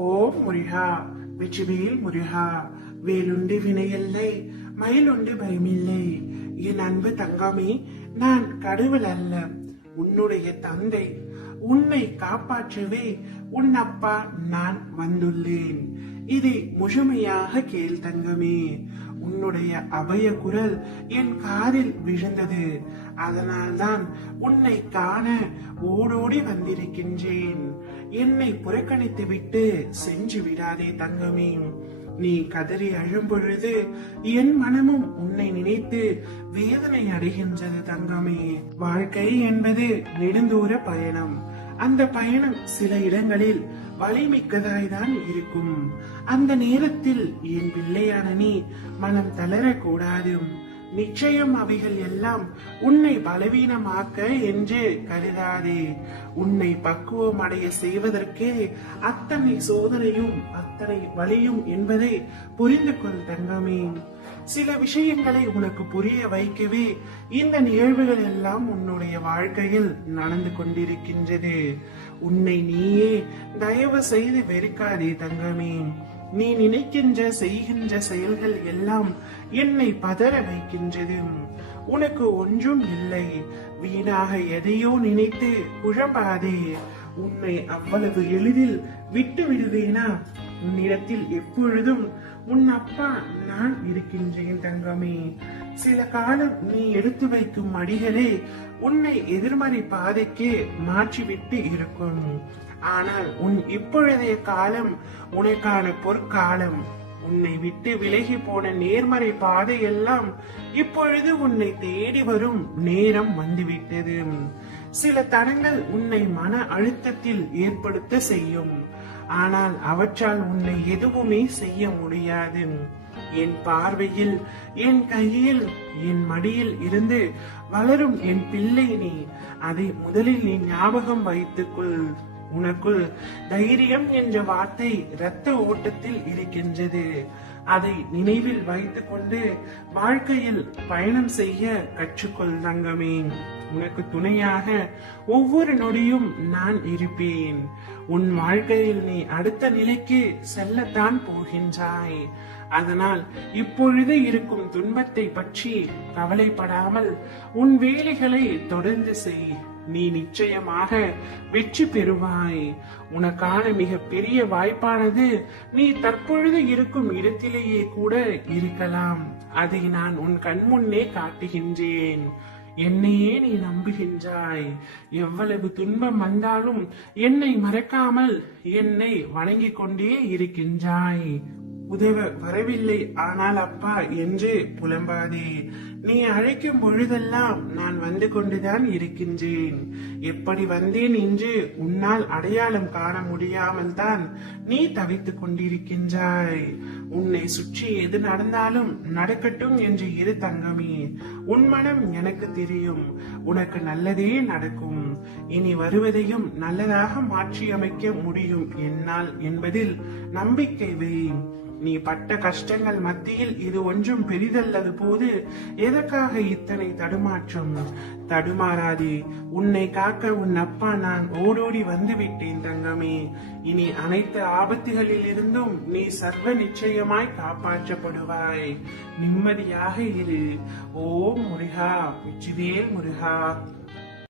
ஓம் முருகா, வெற்றிவேல் முருகா. வேலுண்டு வினையில்லை, மயிலுண்டு பயமில்லை. என் அன்பு தங்கமே, நான் கடவுள் அல்ல, உன்னுடைய தந்தை. உன்னை காப்பாற்றவே உன் அப்பா நான் வந்துள்ளேன். இதை முழுமையாக கேள் தங்கமே. உன்னுடைய அபய குரல் என் காதில் விழுந்தது. அதனால்தான் உன்னை காண ஓடோடி வந்திருக்கின்றேன். என்னை புறக்கணித்து விட்டு சென்று விடாதே தங்கமே. நீ கதறி அழும் பொழுது என் மனமும் உன்னை நினைத்து வேதனை அடைகின்றது தங்கமே. வாழ்க்கை என்பது நெடுந்தூர பயணம். அந்த பயணம் சில இடங்களில் வலிமிக்கதாய்தான் இருக்கும். அந்த நேரத்தில் என் பிள்ளையான நீ மனம் தளரக்கூடாது. நிச்சயம் அவைகள் எல்லாம் உன்னை பலவீனமாக்க என்று கருதாதே. உன்னை பக்குவம் அடைய செய்வதற்கே அத்தனை சோதனையும் அத்தனை வலியும் என்பதை புரிந்து கொள் தங்கமே. சில விஷயங்களை உனக்கு புரிய வைக்கவே இந்த நிகழ்வுகள் எல்லாம் உன்னுடைய வாழ்க்கையில் நடந்து கொண்டிருக்கின்றது. உன்னை நீயே தயவு செய்து வெறுக்காதே தங்கமே. நீ நினைக்கின்ற செய்கின்ற செயல்கள் எல்லாம் என்னை பதற வைக்கின்றது. உனக்கு ஒன்றும் இல்லை. வீணாக எதையோ நினைத்து குழம்பாதே. உன்னை அவ்வளவு எளிதில் விட்டு விடுவேனா? உன்னிடத்தில் எப்பொழுதும் உன் அப்பா நான் இருக்கின்றேன் தங்கமே. சில காலம் நீ எடுத்து வைக்கும் அடிகளே உன்னை எதிர்மறை பாதைக்கு மாற்றிவிட்டு இருக்கும். ஆனால் உன் இப்பொழுதைய காலம் உனக்கான பொற்காலம். உன்னை விட்டு விலகி போன நேர்மறை பாதை எல்லாம் இப்பொழுது உன்னை தேடி வரும் நேரம் வந்துவிட்டது. சில தடங்கள் உன்னை மன அழுத்தத்தில் ஏற்படுத்த செய்யும். ஆனால் அவற்றால் உன்னை எதுவுமே செய்ய முடியாது. என் பார்வையில், என் கையில், என் மடியில் இருந்து வளரும் என் பிள்ளை நீ. அதை முதலில் நீ ஞாபகம் வைத்துக்கொள். உனக்குள் தைரியம் என்ற வார்த்தை இரத்த ஓட்டத்தில் இருக்கின்றது. அதை நினைவில் வைத்துக் கொண்டு வாழ்க்கையில் பயணம் செய்ய கற்றுக்கொள் தங்கமே. உனக்கு துணையாக ஒவ்வொரு நொடியும் நான் இருப்பேன். உன் வாழ்க்கையில் நீ அடுத்த நிலைக்கு செல்லத்தான் போகின்றாய். அதனால் இப்பொழுது இருக்கும் துன்பத்தை பற்றி கவலைப்படாமல் உன் வேலைகளை தொடர்ந்து செய். நீ நிச்சயமாக வெற்றி பெறுவாய். உனக்கான மிக பெரிய வாய்ப்பானது நீ தற்பொழுது இருக்கும் இடத்திலேயே கூட இருக்கலாம். அதை நான் உன் கண்முன்னே காட்டுகின்றேன். என்னையே நீ நம்புகின்றாய். எவ்வளவு துன்பம் வந்தாலும் என்னை மறக்காமல் என்னை வணங்கிக் கொண்டே இருக்கின்றாய். உதவ வரவில்லை ஆனால் அப்பா என்று புலம்பாதே. நீ அழைக்கும் பொழுதெல்லாம் நான் வந்து கொண்டுதான் இருக்கின்றேன். எப்படி வந்தேன் என்று உன்னால் அடையாளம் காண முடியாமல் தான் நீ தவித்துக் கொண்டிருக்கின்றாய். உன்னை சுற்றி எது நடந்தாலும் நடக்கட்டும் என்று இரு தங்கமே. உன் மனம் எனக்கு தெரியும். உனக்கு நல்லதே நடக்கும். இனி வருவதையும் நல்லதாக மாற்றி அமைக்க முடியும் என்னால் என்பதில் நம்பிக்கை வை. நீ பட்ட கஷ்டங்கள் மத்தியில் இது ஒன்றும் பெரிதல்லது போது எதற்காக இத்தனை தடுமாற்றம்? தடுமாறாதே. உன்னை காக்க உன் அப்பா நான் ஓடோடி வந்து விட்டேன் தங்கமே. இனி அனைத்து ஆபத்துகளில் இருந்தும் நீ சர்வ நிச்சயமாய் காப்பாற்றப்படுவாய். நிம்மதியாக இரு. ஓம் முருகா, வெற்றிவேல் முருகா.